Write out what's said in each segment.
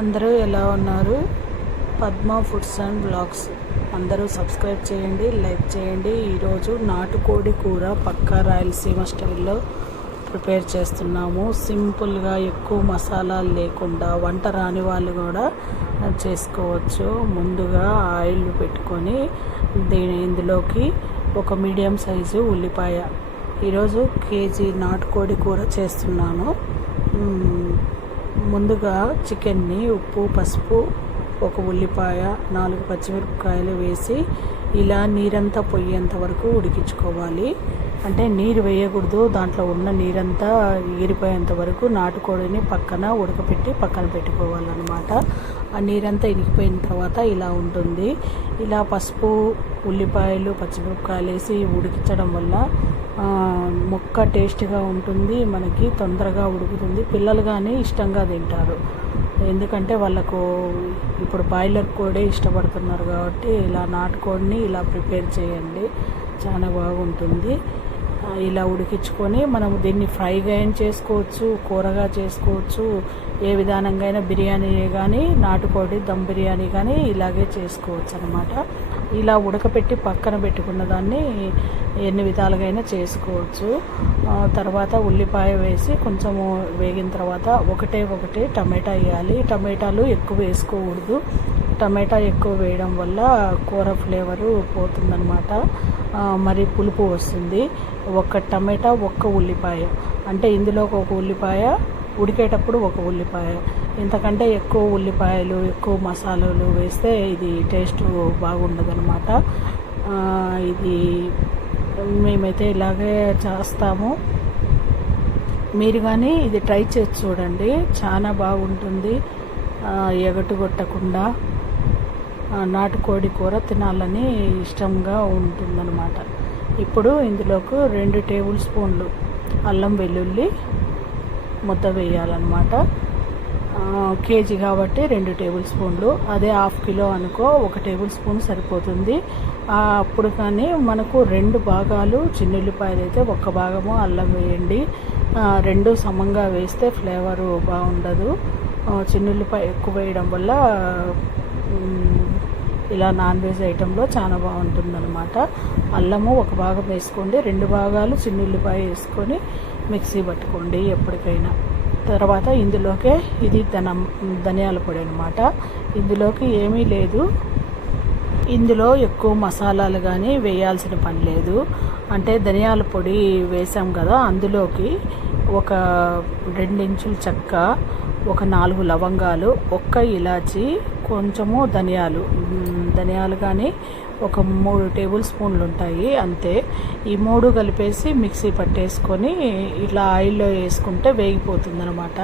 అందరూ ఎలా ఉన్నారు? Padma foods and blogs. అందరూ సబ్స్క్రైబ్ చేయండి లైక్ చేయండి. ఈరోజు నాటుకోడి కూర పక్కా రాయలసీమ స్టైల్లో ప్రిపేర్ చేస్తున్నాము. సింపుల్గా ఎక్కువ మసాలాలు లేకుండా వంట రాని వాళ్ళు కూడా చేసుకోవచ్చు. ముందుగా ఆయిల్ పెట్టుకొని దీని ఇందులోకి ఒక మీడియం సైజు ఉల్లిపాయ. ఈరోజు కేజీ నాటుకోడి కూర చేస్తున్నాను. ముందుగా చికెన్ని ఉప్పు పసుపు ఒక ఉల్లిపాయ నాలుగు పచ్చిమిరపకాయలు వేసి ఇలా నీరంతా పొయ్యేంత వరకు ఉడికించుకోవాలి. అంటే నీరు వేయకూడదు దాంట్లో ఉన్న నీరంతా ఎగిరిపోయేంత వరకు నాటుకోడిని పక్కన ఉడకపెట్టి పక్కన పెట్టుకోవాలన్నమాట. ఆ నీరంతా ఇరిగిపోయిన తర్వాత ఇలా ఉంటుంది. ఇలా పసుపు ఉల్లిపాయలు పచ్చిమిరపకాయలు వేసి ఉడికించడం వల్ల మొక్క ముక్క టేస్ట్గా ఉంటుంది మనకి తొందరగా ఉడుకుతుంది. పిల్లలు కానీ ఇష్టంగా తింటారు. ఎందుకంటే వాళ్ళకు ఇప్పుడు బాయిలర్ కోడే ఇష్టపడుతున్నారు కాబట్టి ఇలా నాటుకోడిని ఇలా ప్రిపేర్ చేయండి. చాలా బాగుంటుంది. ఇలా ఉడికించుకొని మనం దీన్ని ఫ్రైగా అయినా చేసుకోవచ్చు కూరగా చేసుకోవచ్చు ఏ విధానంగా అయినా బిర్యానీ కానీ నాటుకోడి దమ్ బిర్యానీ కానీ ఇలాగే చేసుకోవచ్చు అనమాట ఇలా ఉడకపెట్టి పక్కన పెట్టుకున్న దాన్ని ఎన్ని విధాలుగా అయినా చేసుకోవచ్చు. తర్వాత ఉల్లిపాయ వేసి కొంచెము వేగిన తర్వాత ఒకటే ఒకటి టమాటా వేయాలి. టమాటాలు ఎక్కువ వేసుకోకూడదు. టమాటా ఎక్కువ వేయడం వల్ల కూర ఫ్లేవరు పోతుందన్నమాట. మరి పులుపు వస్తుంది. ఒక టమాటా ఒక్క ఉల్లిపాయ. అంటే ఇందులో ఒక ఉల్లిపాయ ఉడికేటప్పుడు ఒక ఉల్లిపాయ. ఇంతకంటే ఎక్కువ ఉల్లిపాయలు ఎక్కువ మసాలాలు వేస్తే ఇది టేస్ట్ బాగుండదనమాట ఇది మేమైతే ఇలాగే చేస్తాము. మీరు కానీ ఇది ట్రై చేసి చూడండి. చాలా బాగుంటుంది. ఎగటు కొట్టకుండా. నాటుకోడి కూర తినాలని ఇష్టంగా ఉంటుందన్నమాట. ఇప్పుడు ఇందులోకి రెండు టేబుల్ స్పూన్లు అల్లం వెల్లుల్లి ముద్ద వేయాలన్నమాట. కేజీ కాబట్టి రెండు టేబుల్ స్పూన్లు. అదే హాఫ్ కిలో అనుకో ఒక టేబుల్ స్పూన్ సరిపోతుంది. అప్పుడు కానీ మనకు రెండు భాగాలు చిన్నుల్లిపాయలు అయితే ఒక భాగము అల్లం వేయండి. రెండు సమంగా వేస్తే ఫ్లేవరు బాగుండదు. ఆ, చిన్నుల్లిపాయ ఎక్కువ వేయడం వల్ల ఇలా నాన్ వెజ్ ఐటెంలో చాలా బాగుంటుందన్నమాట. అల్లము ఒక భాగం వేసుకోండి రెండు భాగాలు చిన్నుల్లిపాయ వేసుకొని మిక్సీ పట్టుకోండి ఎప్పటికైనా. తర్వాత ఇందులోకే ఇది ధనం ధనియాల పొడి అనమాట ఇందులోకి ఏమీ లేదు. ఇందులో ఎక్కువ మసాలాలు కానీ వేయాల్సిన పని లేదు. అంటే ధనియాల పొడి వేసాం కదా అందులోకి ఒక రెండించుల చెక్క ఒక నాలుగు లవంగాలు ఒక్క ఇలాచి కొంచెము ధనియాలు ధనియాలు కానీ ఒక మూడు టేబుల్ స్పూన్లు ఉంటాయి అంతే. ఈ మూడు కలిపేసి మిక్సీ పట్టేసుకొని ఇట్లా ఆయిల్లో వేసుకుంటే వేగిపోతుంది అనమాట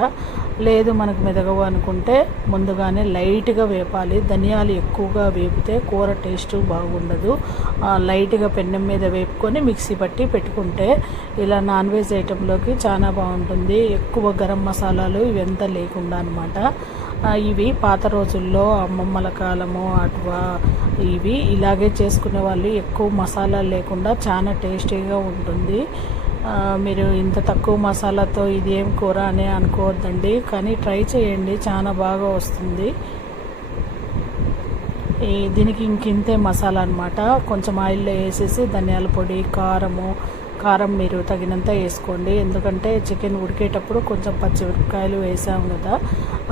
లేదు మనకు మెదగవు అనుకుంటే ముందుగానే లైట్గా వేపాలి. ధనియాలు ఎక్కువగా వేపితే కూర టేస్ట్ బాగుండదు. లైట్గా పెన్నెం మీద వేపుకొని మిక్సీ పట్టి పెట్టుకుంటే ఇలా నాన్ వెజ్ ఐటెంలోకి చాలా బాగుంటుంది. ఎక్కువ గరం మసాలాలు ఇవంతా లేకుండా అనమాట ఇవి పాత రోజుల్లో అమ్మమ్మల కాలము అటువా ఇవి ఇలాగే చేసుకునే వాళ్ళు ఎక్కువ మసాలా లేకుండా చాలా టేస్టీగా ఉంటుంది. మీరు ఇంత తక్కువ మసాలాతో ఇది ఏం కూర అని అనుకోవద్దండి కానీ ట్రై చేయండి చాలా బాగా వస్తుంది. దీనికి ఇంకింతే మసాలా అనమాట కొంచెం ఆయిల్లో వేసేసి ధనియాల పొడి కారము కారం మీరు తగినంత వేసుకోండి. ఎందుకంటే చికెన్ ఉడికేటప్పుడు కొంచెం పచ్చిమిరపకాయలు వేసాం కదా.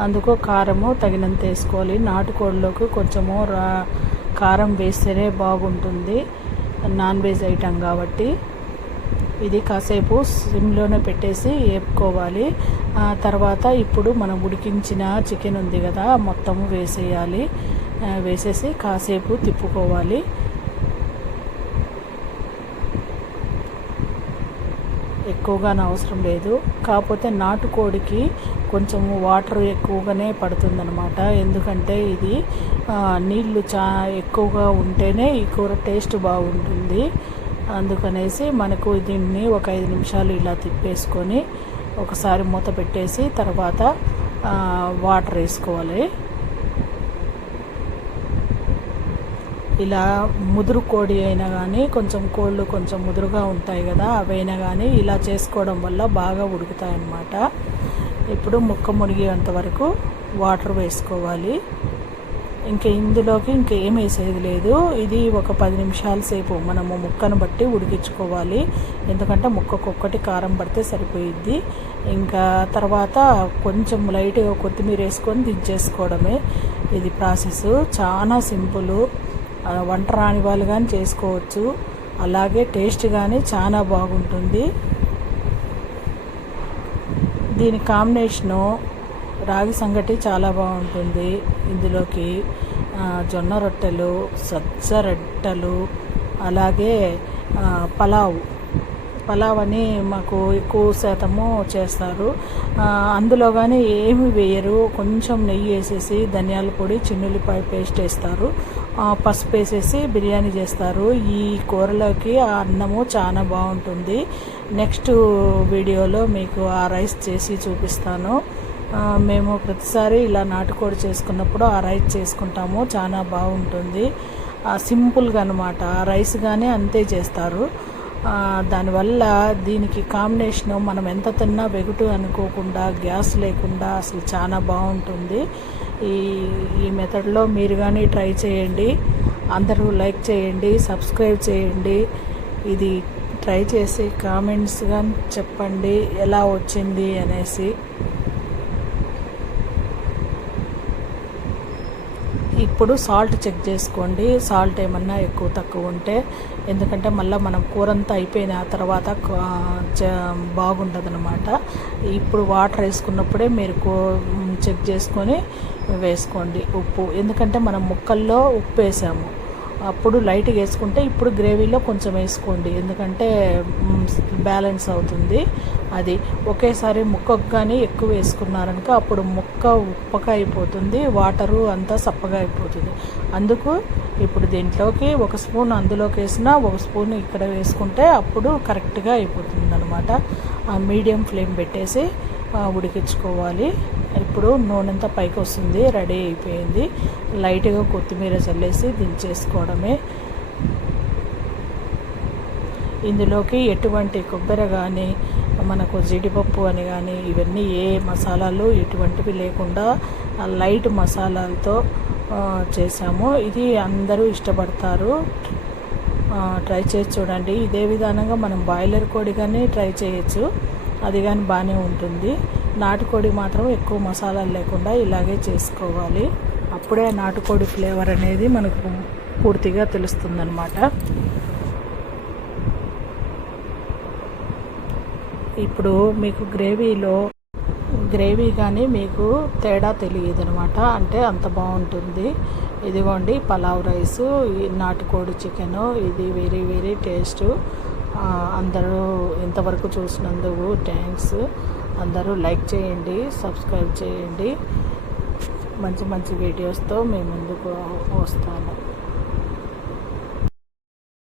అందుకు కారము తగినంత వేసుకోవాలి. నాటుకోడిలోకి కొంచెము రా కారం వేస్తేనే బాగుంటుంది. నాన్ వెజ్ ఐటమ్ కాబట్టి ఇది కాసేపు సిమ్లోనే పెట్టేసి వేపుకోవాలి. ఆ తర్వాత ఇప్పుడు మనం ఉడికించిన చికెన్ ఉంది కదా మొత్తము వేసేయాలి. వేసేసి కాసేపు తిప్పుకోవాలి. ఎక్కువగానే అవసరం లేదు. కాకపోతే నాటుకోడికి కొంచెం వాటర్ ఎక్కువగానే పడుతుందనమాట ఎందుకంటే ఇది నీళ్ళు చా ఎక్కువగా ఉంటేనే ఈ కూర టేస్ట్ బాగుంటుంది. అందుకనేసి మనకు దీన్ని ఒక ఐదు నిమిషాలు ఇలా తిప్పేసుకొని ఒకసారి మూత పెట్టేసి తర్వాత వాటర్ వేసుకోవాలి. ఇలా ముదురు కోడి అయినా కానీ కొంచెం కోళ్ళు కొంచెం ముదురుగా ఉంటాయి కదా అవైనా కానీ ఇలా చేసుకోవడం వల్ల బాగా ఉడుకుతాయన్నమాట. ఇప్పుడు ముక్క మునిగేంత వరకు వాటర్ వేసుకోవాలి. ఇంకా ఇందులోకి ఇంకా ఏం వేసేది లేదు. ఇది ఒక పది నిమిషాల సేపు మనము ముక్కను బట్టి ఉడికించుకోవాలి. ఎందుకంటే ముక్కకొక్కటి కారం పడితే సరిపోయిద్ది. ఇంకా తర్వాత కొంచెం లైట్గా కొత్తిమీర వేసుకొని దించేసుకోవడమే ఇది ప్రాసెస్. చాలా సింపుల్. వంట రాని వాళ్ళు కానీ చేసుకోవచ్చు. అలాగే టేస్ట్ కానీ చాలా బాగుంటుంది. దీని కాంబినేషను రాగి సంగటి చాలా బాగుంటుంది. ఇందులోకి జొన్న రొట్టెలు సజ్జ రొట్టెలు అలాగే పలావ్. పలావ్ అని మాకు ఎక్కువ శాతము చేస్తారు. అందులో కానీ ఏమి వేయరు. కొంచెం నెయ్యి వేసేసి ధనియాల పొడి చిన్నుల్లిపాయ పేస్ట్ వేస్తారు. పసుపు వేసేసి బిర్యానీ చేస్తారు. ఈ కూరలోకి ఆ అన్నము చాలా బాగుంటుంది. నెక్స్ట్ వీడియోలో మీకు ఆ రైస్ చేసి చూపిస్తాను. మేము ప్రతిసారి ఇలా నాటుకోడి చేసుకున్నప్పుడు ఆ రైస్ చేసుకుంటాము. చాలా బాగుంటుంది. సింపుల్గా అనమాట ఆ రైస్ కానీ అంతే చేస్తారు. దానివల్ల దీనికి కాంబినేషన్ మనం ఎంత తిన్నా వెగుటు అనుకోకుండా గ్యాస్ లేకుండా అసలు చాలా బాగుంటుంది. ఈ ఈ మెథడ్లో మీరు కానీ ట్రై చేయండి. అందరూ లైక్ చేయండి సబ్స్క్రైబ్ చేయండి. ఇది ట్రై చేసి కామెంట్స్ కానీ చెప్పండి ఎలా వచ్చింది అనేసి. ఇప్పుడు సాల్ట్ చెక్ చేసుకోండి. సాల్ట్ ఏమన్నా ఎక్కువ తక్కువ ఉంటే ఎందుకంటే మళ్ళీ మనం కూర అంతా అయిపోయిన తర్వాత బాగుంటుంది అనమాట ఇప్పుడు వాటర్ వేసుకున్నప్పుడే మీరు కూ చెక్ చేసుకొని వేసుకోండి ఉప్పు. ఎందుకంటే మనం ముక్కల్లో ఉప్పు వేసాము. అప్పుడు లైట్గా వేసుకుంటే ఇప్పుడు గ్రేవీలో కొంచెం వేసుకోండి. ఎందుకంటే బ్యాలెన్స్ అవుతుంది. అది ఒకేసారి ముక్కకు కానీ ఎక్కువ వేసుకున్నారనుకో అప్పుడు ముక్క ఉప్పగా అయిపోతుంది. వాటరు అంతా సప్పగా అయిపోతుంది. అందుకు ఇప్పుడు దీంట్లోకి ఒక స్పూన్ అందులోకి వేసినా ఒక స్పూన్ ఇక్కడ వేసుకుంటే అప్పుడు కరెక్ట్గా అయిపోతుంది అనమాట మీడియం ఫ్లేమ్ పెట్టేసి ఉడికించుకోవాలి. ఇప్పుడు నూనె అంతా పైకి వస్తుంది రెడీ అయిపోయింది. లైట్గా కొత్తిమీర చల్లేసి దించేసుకోవడమే. ఇందులోకి ఎటువంటి కొబ్బరి కానీ మనకు జీడిపప్పు అని కానీ ఇవన్నీ ఏ మసాలాలు ఎటువంటివి లేకుండా ఆ లైట్ మసాలాలతో చేసాము. ఇది అందరూ ఇష్టపడతారు. ట్రై చేసి చూడండి. ఇదే విధానంగా మనం బాయిలర్ కోడి కానీ ట్రై చేయొచ్చు. అది కానీ బాగానే ఉంటుంది. నాటుకోడి మాత్రం ఎక్కువ మసాలాలు లేకుండా ఇలాగే చేసుకోవాలి. అప్పుడే నాటుకోడి ఫ్లేవర్ అనేది మనకు పూర్తిగా తెలుస్తుందన్నమాట. ఇప్పుడు మీకు గ్రేవీలో గ్రేవీ కానీ మీకు తేడా తెలియదు అనమాట అంటే అంత బాగుంటుంది. ఇదిగోండి పలావ్ రైసు నాటుకోడి చికెను ఇది వెరీ వెరీ టేస్ట్. అందరూ ఇంతవరకు చూసినందుకు థ్యాంక్స్ అందరూ లైక్ చేయండి సబ్స్క్రైబ్ చేయండి. మంచి మంచి వీడియోస్తో మేము ముందుకు వస్తాను